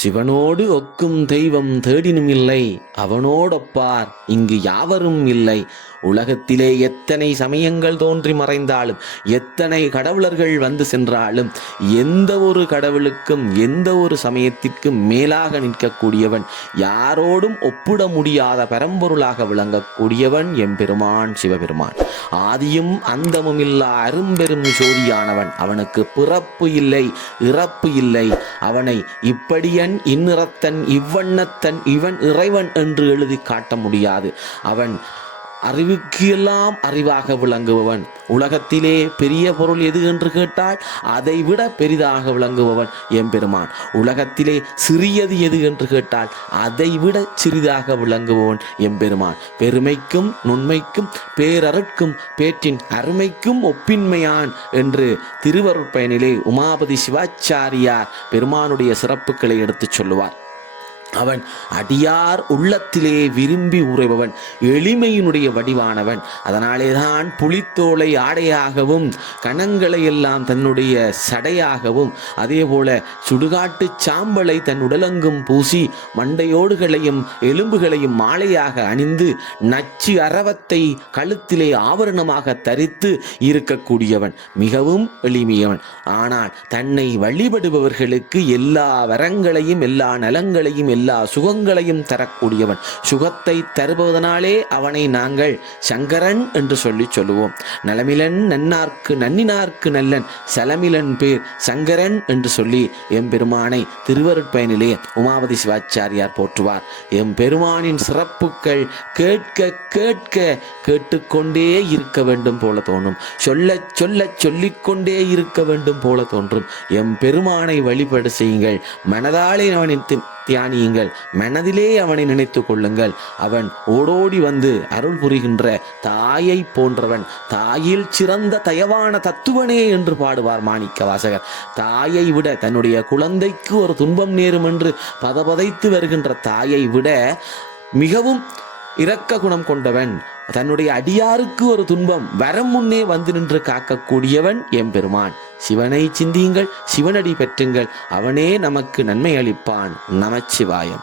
சிவனோடு ஒக்கும் தெய்வம் தேடினும் இல்லை, அவனோடொப்பார் இங்கு யாவரும் இல்லை. உலகத்திலே எத்தனை சமயங்கள் தோன்றி மறைந்தாலும், எத்தனை கடவுளர்கள் வந்து சென்றாலும், எந்த ஒரு கடவுளுக்கும் எந்த ஒரு சமயத்திற்கும் மேலாக நிற்கக்கூடியவன், யாரோடும் ஒப்பிட முடியாத பரம்பொருளாக விளங்கக்கூடியவன் எம்பெருமான் சிவபெருமான். ஆதியும் அந்தமும் இல்லா அரும்பெரும் ஜோதியானவன். அவனுக்கு பிறப்பு இல்லை, இறப்பு இல்லை. அவனை இப்படியன் இந்நிறத்தன் இவ்வண்ணத்தன் இவன் இறைவன் என்று எழுதி காட்ட முடியாது. அவன் அறிவுக்கு எல்லாம் அறிவாக விளங்குபவன். உலகத்திலே பெரிய பொருள் எது என்று கேட்டால் அதை விட பெரிதாக விளங்குபவன் எம்பெருமான். உலகத்திலே சிறியது எது என்று கேட்டால் அதை விட சிறிதாக விளங்குபவன் எம்பெருமான். பெருமைக்கும் நுண்மைக்கும் பேரருட்கும் பேற்றின் அருமைக்கும் ஒப்பின்மையான் என்று திருவருட்பயனிலே உமாபதி சிவாச்சாரியார் பெருமானுடைய சிறப்புகளை எடுத்துச் சொல்லுவார். அவன் அடியார் உள்ளத்திலே விரும்பி உறைபவன், எளிமையினுடைய வடிவானவன். அதனாலேதான் புலித்தோலை ஆடையாகவும் கணங்களை எல்லாம் தன்னுடைய சடையாகவும், அதே போல சுடுகாட்டு சாம்பலை தன் உடலெங்கும் பூசி மண்டையோடுகளையும் எலும்புகளையும் மாலையாக அணிந்து நச்சு அரவத்தை கழுத்திலே ஆவரணமாக தரித்து இருக்கக்கூடியவன், மிகவும் எளிமையவன். ஆனால் தன்னை வழிபடுபவர்களுக்கு எல்லா வரங்களையும் எல்லா நலங்களையும் எல்லா சுகங்களையும் தரக்கூடியவன். சுகத்தை தருவதனாலே அவனை நாங்கள் சங்கரன் என்று சொல்லுவோம். நலமிலன் நன்னார்க்கு நன்னினார்க்கு நல்லன் சலமிலன் பேர் சங்கரன் என்று சொல்லி எம்பெருமானை திருவருட்பயனிலே உமாபதி சிவாச்சாரியார் போற்றுவார். எம்பெருமானின் சிறப்புகள் கேட்க கேட்க கேட்டுக்கொண்டே இருக்க வேண்டும் போல தோன்றும். சொல்ல சொல்ல சொல்லிக்கொண்டே இருக்க வேண்டும் போல தோன்றும். எம்பெருமானை வழிபட செய்யுங்கள். மனதாலே அவனின் தியானியுங்கள். மனதிலே அவனை நினைத்து கொள்ளுங்கள். அவன் ஓடோடி வந்து அருள் புரிகின்ற தாயை போன்றவன். தாயில் சிறந்த தயவான தத்துவனே என்று பாடுவார் மாணிக்க வாசகர். தாயை விட, தன்னுடைய குழந்தைக்கு ஒரு துன்பம் நேரும் என்று பதபதைத்து வருகின்ற தாயை விட மிகவும் இரக்க குணம் கொண்டவன். தன்னுடைய அடியாருக்கு ஒரு துன்பம் வரம் முன்னே வந்து நின்று காக்கக்கூடியவன் எம்பெருமான். சிவனை சிந்தியுங்கள், சிவனடி பெற்றுங்கள். அவனே நமக்கு நன்மை அளிப்பான். நமச்சிவாயம்.